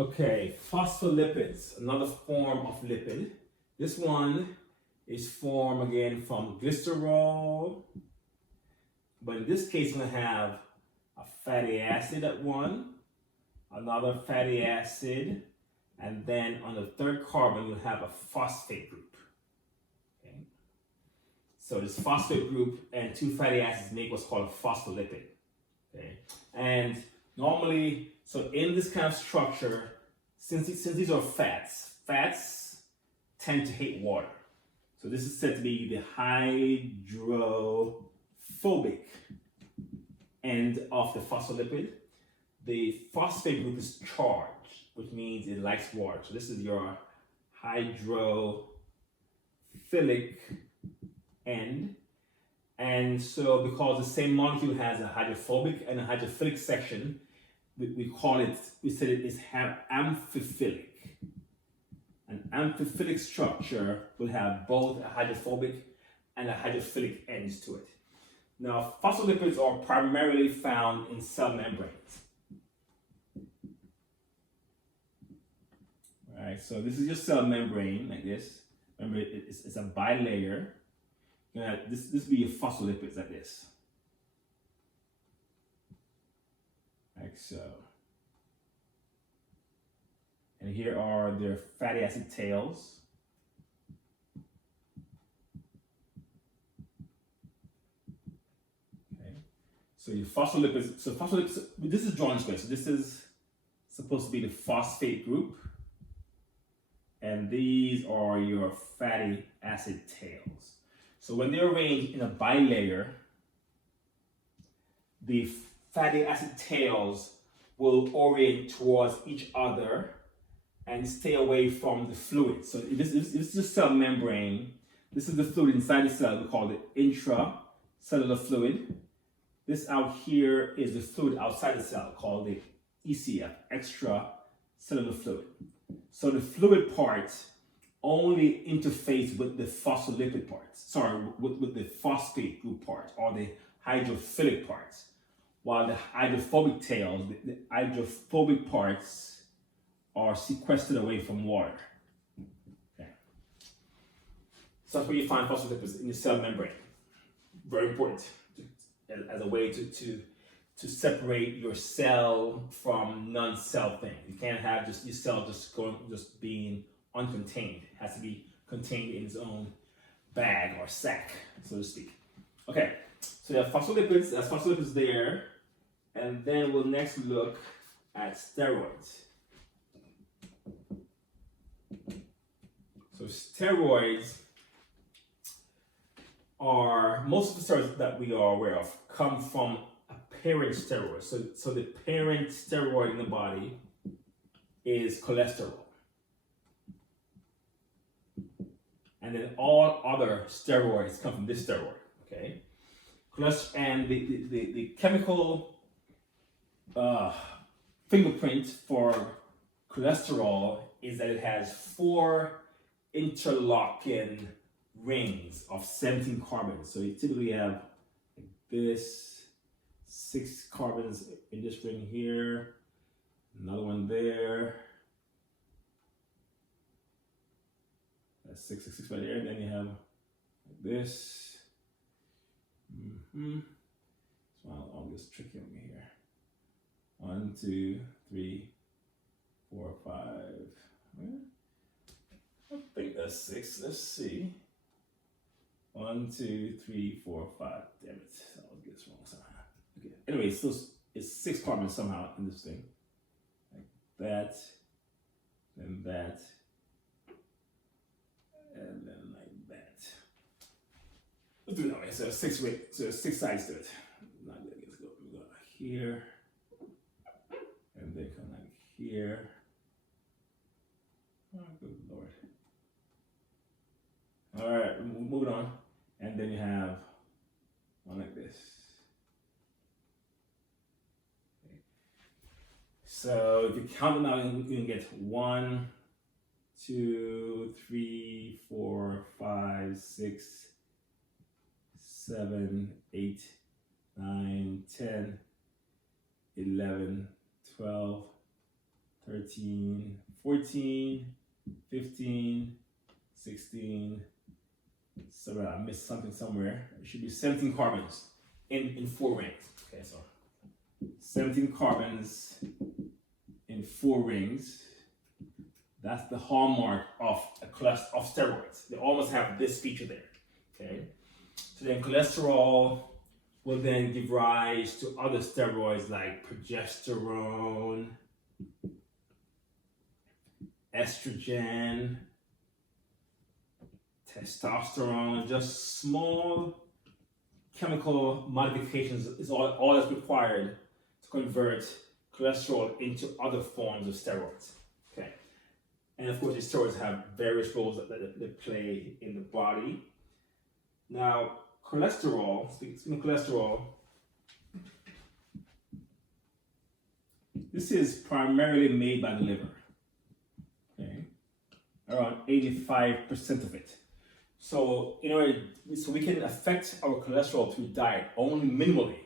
Okay, phospholipids, another form of lipid. This one is formed again from glycerol, but in this case, we're going to have a fatty acid at one, another fatty acid, and then on the third carbon, you'll have a phosphate group. Okay? So this phosphate group and two fatty acids make what's called a phospholipid. Okay? And normally, so in this kind of structure, since these are fats tend to hate water. So this is said to be the hydrophobic end of the phospholipid. The phosphate group is charged, which means it likes water. So this is your hydrophilic end. And so because the same molecule has a hydrophobic and a hydrophilic section, we said it is amphiphilic. An amphiphilic structure will have both a hydrophobic and a hydrophilic ends to it. Now, phospholipids are primarily found in cell membranes. All right, so this is your cell membrane, like this. Remember, it's a bilayer. This will be your phospholipids, like this. Like so. And here are their fatty acid tails. Okay. So your phospholipids, this is drawn square. So this is supposed to be the phosphate group. And these are your fatty acid tails. So when they're arranged in a bilayer, the fatty acid tails will orient towards each other and stay away from the fluid. So this is the cell membrane. This is the fluid inside the cell. We call it intracellular fluid. This out here is the fluid outside the cell called the ECF, extracellular fluid. So the fluid parts only interface with the phospholipid parts, with the phosphate group part or the hydrophilic parts, while the hydrophobic tails, the hydrophobic parts are sequestered away from water. Okay. So that's where you find phospholipids in the cell membrane. Very important as a way to separate your cell from non-cell things. You can't have just your cell just being uncontained. It has to be contained in its own bag or sack, so to speak. Okay, so you have phospholipids. There's phospholipids there, and then we'll next look at steroids. So steroids are, most of the steroids that we are aware of come from a parent steroid. So the parent steroid in the body is cholesterol. And then all other steroids come from this steroid, okay? And the chemical fingerprint for cholesterol is that it has 4 interlocking rings of 17 carbons. So you typically have like this, 6 carbons in this ring here, another one there. That's 6 right there. And then you have like this. So I'll just trick you over here. 1, 2, 3, 4, 5. I think that's 6. Let's see. 1, 2, 3, 4, 5. Damn it. I always get this wrong somehow. Okay. Anyway, it's 6 carbons somehow in this thing. Like that, then that, and then like that. Let's do it that way. So there's 6 sides to it. Now let's go. We go here, and then come like here. Oh, good Lord. All right, moving on. And then you have one like this. Okay. So if you count them out, you can get 1, 2, 3, 4, 5, 6, 7, 8, 9, 10, 11, 12, 13, 14, 15, 16, so I missed something somewhere. It should be 17 carbons in 4 rings. Okay, so 17 carbons in 4 rings. That's the hallmark of a class of steroids. They almost have this feature there. Okay, so then cholesterol will then give rise to other steroids like progesterone, estrogen, testosterone. Just small chemical modifications is all that's required to convert cholesterol into other forms of steroids. Okay, and of course, these steroids have various roles that they play in the body. Now, cholesterol, speaking of cholesterol, this is primarily made by the liver. Okay, around 85% of it. So, so we can affect our cholesterol through diet only minimally.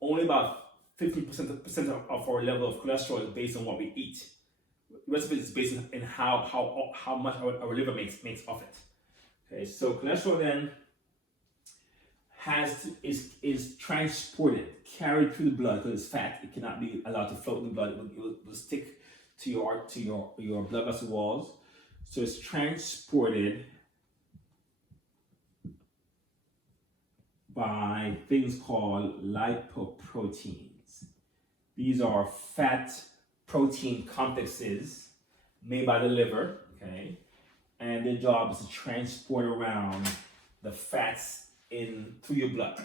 Only about 50% of our level of cholesterol is based on what we eat. The rest of it is based on how much our liver makes of it. Okay, so cholesterol then is transported, carried through the blood because it's fat. It cannot be allowed to float in the blood. It will stick to your blood vessel walls. So it's transported by things called lipoproteins. These are fat protein complexes made by the liver, okay? And their job is to transport around the fats through your blood.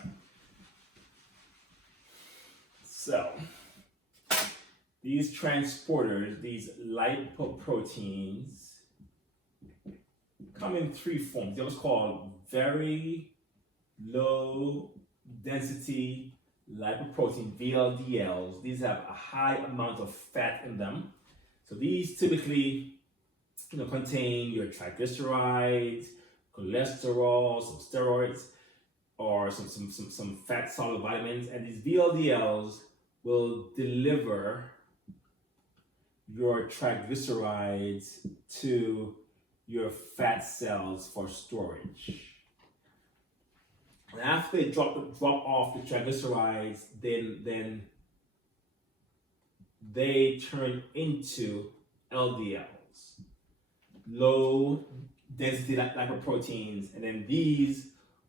So, these transporters, these lipoproteins, come in 3 forms. They're what's called very low density lipoprotein, VLDLs. These have a high amount of fat in them. So these typically contain your triglycerides, cholesterol, some steroids, or some fat soluble vitamins. And these VLDLs will deliver your triglycerides to your fat cells for storage. And after they drop off the triglycerides, then they turn into LDLs, low density lipoproteins, and then these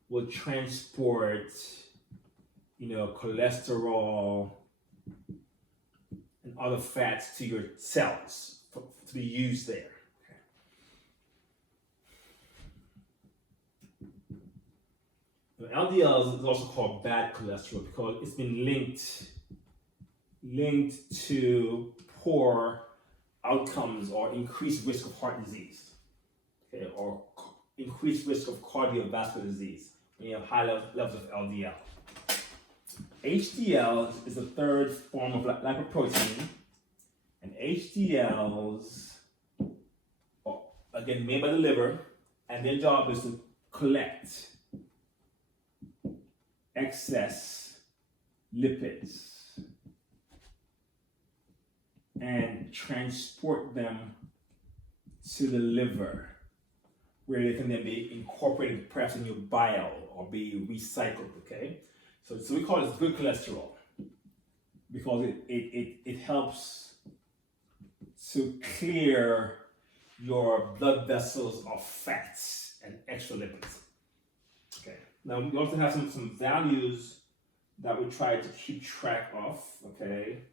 will transport, cholesterol and other fats to your cells to be used there. LDLs is also called bad cholesterol because it's been linked to poor outcomes or increased risk of heart disease, okay, or increased risk of cardiovascular disease when you have high levels of LDL. HDL is the third form of lipoprotein, and HDLs are again made by the liver, and their job is to collect excess lipids and transport them to the liver, where they can then be incorporated perhaps in your bile or be recycled. Okay, so we call this good cholesterol because it helps to clear your blood vessels of fats and extra lipids. Okay. Now we also have some values that we try to keep track of, okay,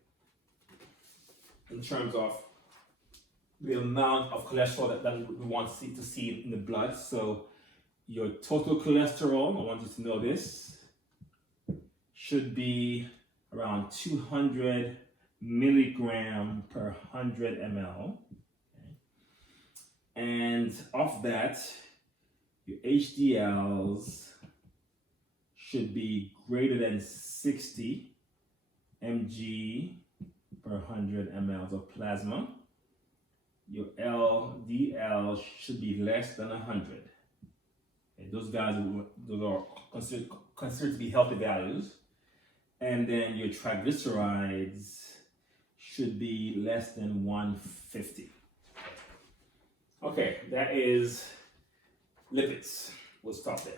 in terms of the amount of cholesterol that we want to see in the blood. So your total cholesterol, I want you to know this, should be around 200 milligram per 100 ml. Okay. And of that, your HDLs should be greater than 60 mg per 100 ml of plasma. Your LDL should be less than 100. Okay, those are considered to be healthy values. And then your triglycerides should be less than 150. Okay, that is lipids. We'll stop there.